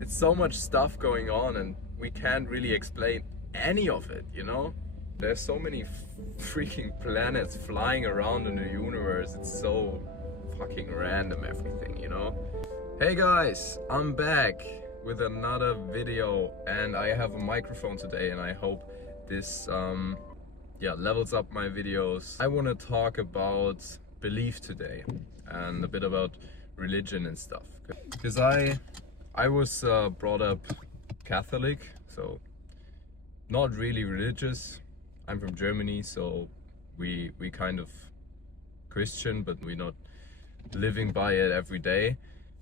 It's so much stuff going on and we can't really explain any of it, you know? There's so many freaking planets flying around in the universe. It's so fucking random, everything, you know? Hey guys, I'm back with another video and I have a microphone today and I hope this levels up my videos. I want to talk about belief today and a bit about religion and stuff. Because I was brought up Catholic, so not really religious. I'm from Germany, so we kind of Christian, but we're not living by it every day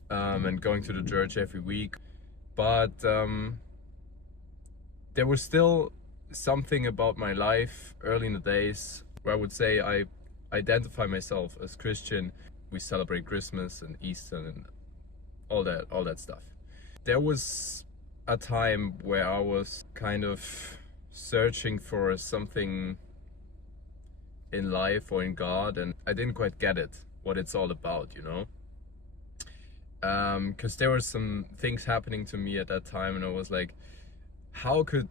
and going to the church every week. But there was still something about my life early in the days where I would say I identify myself as Christian. We celebrate Christmas and Easter and all that stuff. There was a time where I was kind of searching for something in life or in God, and I didn't quite get it, what it's all about, you know? Because there were some things happening to me at that time, and I was like, how could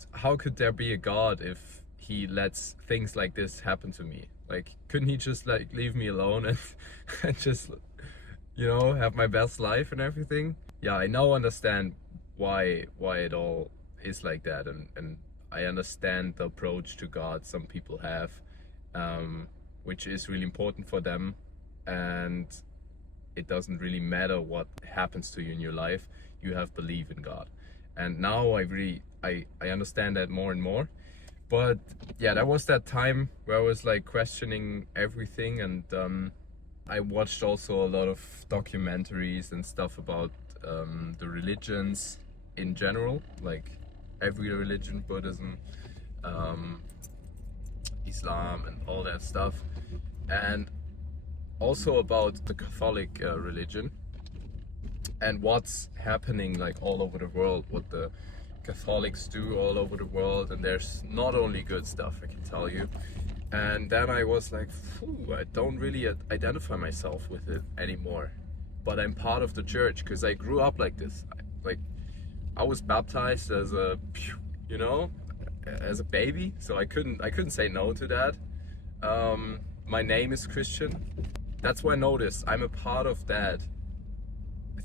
there be a God if he lets things like this happen to me? Like, couldn't he just like leave me alone and just, you know, have my best life and everything? Yeah, I now understand why it all is like that, and I understand the approach to God some people have, which is really important for them, and it doesn't really matter what happens to you in your life. You have belief in God, and now I understand that more and more. But yeah, that was that time where I was like questioning everything, and I watched also a lot of documentaries and stuff about the religions in general, like every religion, Buddhism, Islam and all that stuff, and also about the Catholic religion and what's happening like all over the world, what the Catholics do all over the world. And there's not only good stuff, I can tell you. And then I was like, I don't really identify myself with it anymore, but I'm part of the church because I grew up like this. I was baptized as a, you know, as a baby, so I couldn't say no to that. My name is Christian. That's why I notice I'm a part of that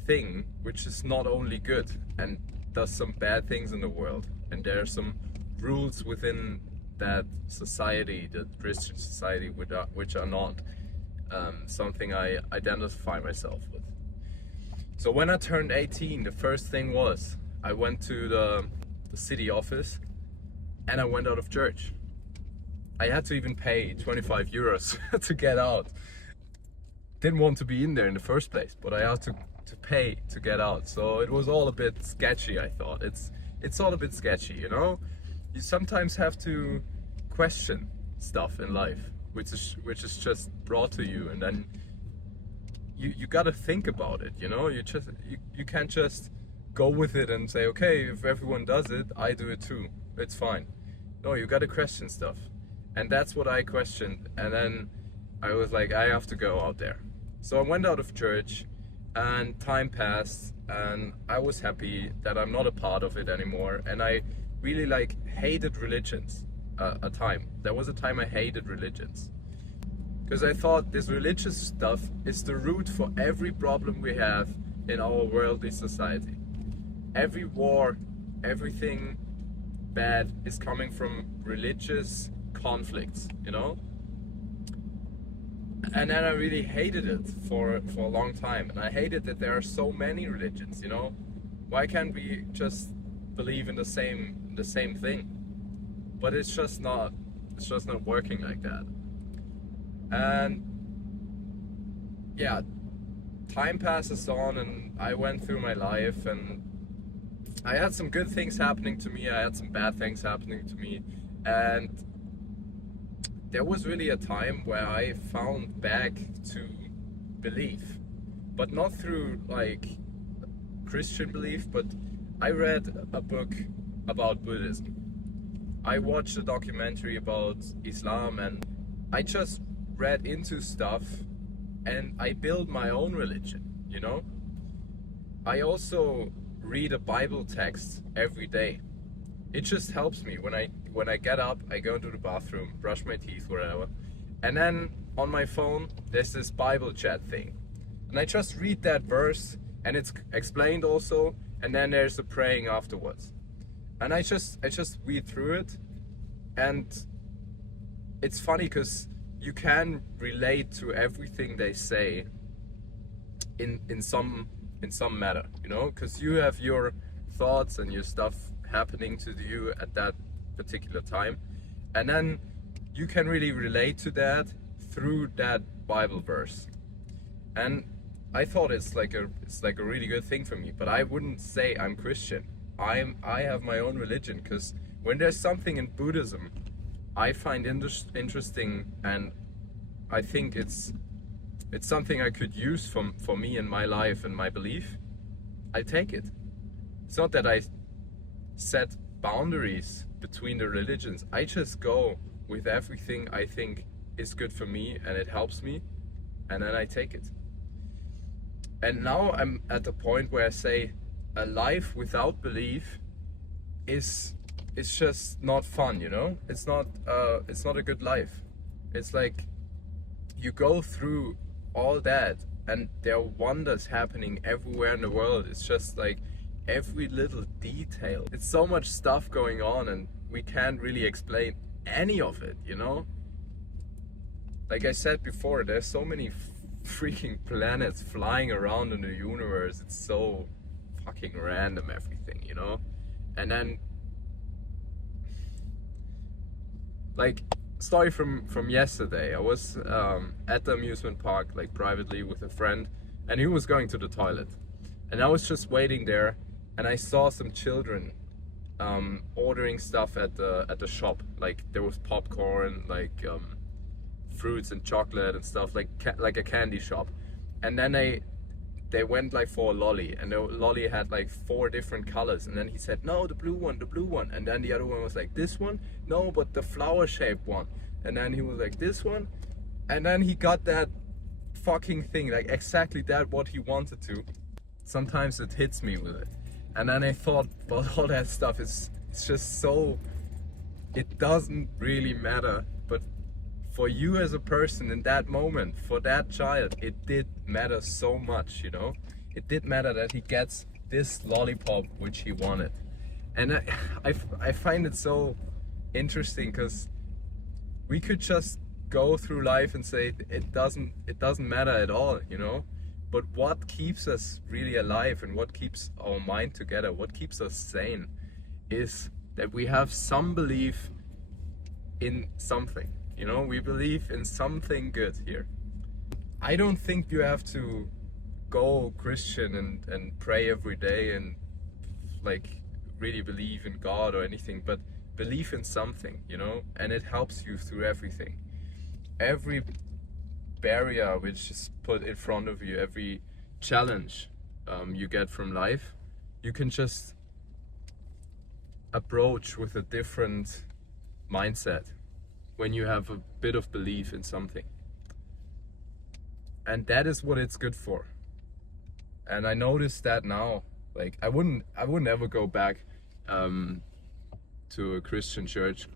thing, which is not only good and does some bad things in the world. And there are some rules within that society, the Christian society, which are not something I identify myself with. So when I turned 18, the first thing was I went to the city office and I went out of church. I had to even pay 25 euros to get out. Didn't want to be in there in the first place, but I had to pay to get out. So it was all a bit sketchy, I thought. It's all a bit sketchy, you know? You sometimes have to question stuff in life, which is just brought to you, and then you gotta think about it, you know? You can't just go with it and say, okay, if everyone does it, I do it too. It's fine. No, you gotta question stuff. And that's what I questioned. And then I was like, I have to go out there. So I went out of church, and time passed, and I was happy that I'm not a part of it anymore. And I really like hated religions a time. There was a time I hated religions. Because I thought this religious stuff is the root for every problem we have in our worldly society. Every war, everything bad is coming from religious conflicts, you know? And then I really hated it for a long time. And I hated that there are so many religions, you know? Why can't we just believe in the same thing? But it's just not working like that. And yeah, time passes on and I went through my life, and I had some good things happening to me, I had some bad things happening to me, and there was really a time where I found back to belief, but not through like Christian belief, but I read a book about Buddhism. I watched a documentary about Islam, and I just read into stuff and I built my own religion, you know? I also read a Bible text every day. It just helps me when I get up, I go into the bathroom, brush my teeth, whatever, and then on my phone there's this Bible chat thing, and I just read that verse, and it's explained also, and then there's the praying afterwards, and I just read through it, and it's funny because you can relate to everything they say in some matter, you know, because you have your thoughts and your stuff happening to you at that particular time, and then you can really relate to that through that Bible verse. And I thought it's like a really good thing for me, but I wouldn't say I'm Christian. I have my own religion, because when there's something in Buddhism I find interesting, and I think it's something I could use for me in my life and my belief, I take it. It's not that I set boundaries between the religions. I just go with everything I think is good for me and it helps me, and then I take it. And now I'm at the point where I say a life without belief is just not fun, you know? It's not a good life. It's like you go through all that and there are wonders happening everywhere in the world. It's just like every little detail. It's so much stuff going on and we can't really explain any of it, you know? Like I said before, there's so many freaking planets flying around in the universe. It's so fucking random, everything, you know? And then, like, story from yesterday, I was at the amusement park, like privately with a friend, and he was going to the toilet, and I was just waiting there, and I saw some children ordering stuff at the shop. Like there was popcorn, like fruits and chocolate and stuff, like a candy shop. And then they went like for a lolly, and the lolly had like 4 different colors, and then he said, no, the blue one, and then the other one was like, this one, no, but the flower shaped one, and then he was like, this one, and then he got that fucking thing, like exactly that what he wanted to. Sometimes it hits me with it, and then I thought about all that stuff. It's just so, it doesn't really matter, but for you as a person in that moment, for that child, it did matter so much, you know? It did matter that he gets this lollipop which he wanted. And I find it so interesting, because we could just go through life and say it doesn't matter at all, you know? But what keeps us really alive and what keeps our mind together, what keeps us sane, is that we have some belief in something. You know, we believe in something good here. I don't think you have to go Christian and pray every day and like really believe in God or anything, but believe in something, you know, and it helps you through everything. Every barrier which is put in front of you, every challenge you get from life, you can just approach with a different mindset when you have a bit of belief in something. And that is what it's good for. And I noticed that now. Like I wouldn't ever go back to a Christian church.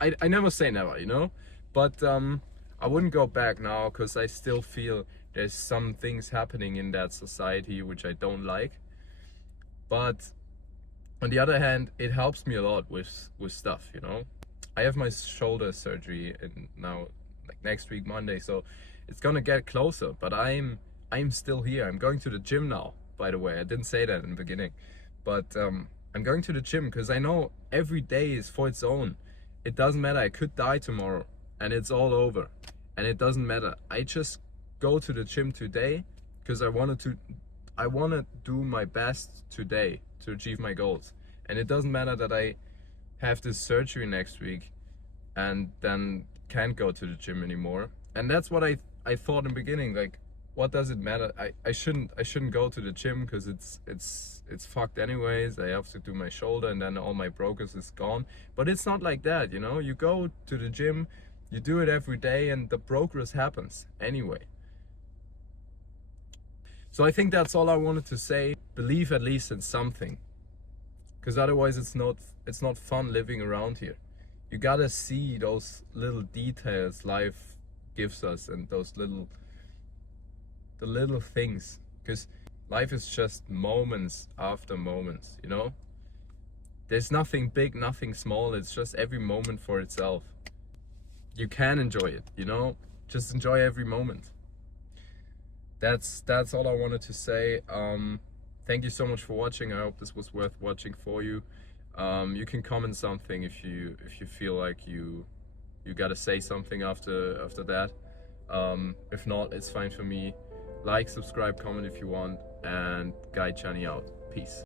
I never say never, you know, but I wouldn't go back now, because I still feel there's some things happening in that society which I don't like. But on the other hand, it helps me a lot with stuff, you know. I have my shoulder surgery in now, like next week Monday, so it's gonna get closer, but I'm still here. I'm going to the gym now, by the way. I didn't say that in the beginning, but I'm going to the gym because I know every day is for its own. It doesn't matter. I could die tomorrow and it's all over, and it doesn't matter. I just go to the gym today because I want to do my best today to achieve my goals. And it doesn't matter that I have this surgery next week and then can't go to the gym anymore. And that's what I thought in the beginning, like, what does it matter? I shouldn't go to the gym because it's fucked anyways. I have to do my shoulder and then all my progress is gone. But it's not like that, you know. You go to the gym, you do it every day, and the progress happens anyway. So I think that's all I wanted to say. Believe at least in something, because otherwise it's not fun living around here. You gotta see those little details life gives us, and the little things, because life is just moments after moments, you know? There's nothing big, nothing small, it's just every moment for itself. You can enjoy it, you know? Just enjoy every moment. That's all I wanted to say. Thank you so much for watching. I hope this was worth watching for you. You can comment something if you feel like you gotta say something after that. If not, it's fine for me. Like, subscribe, comment if you want, and Guy Chani out. Peace.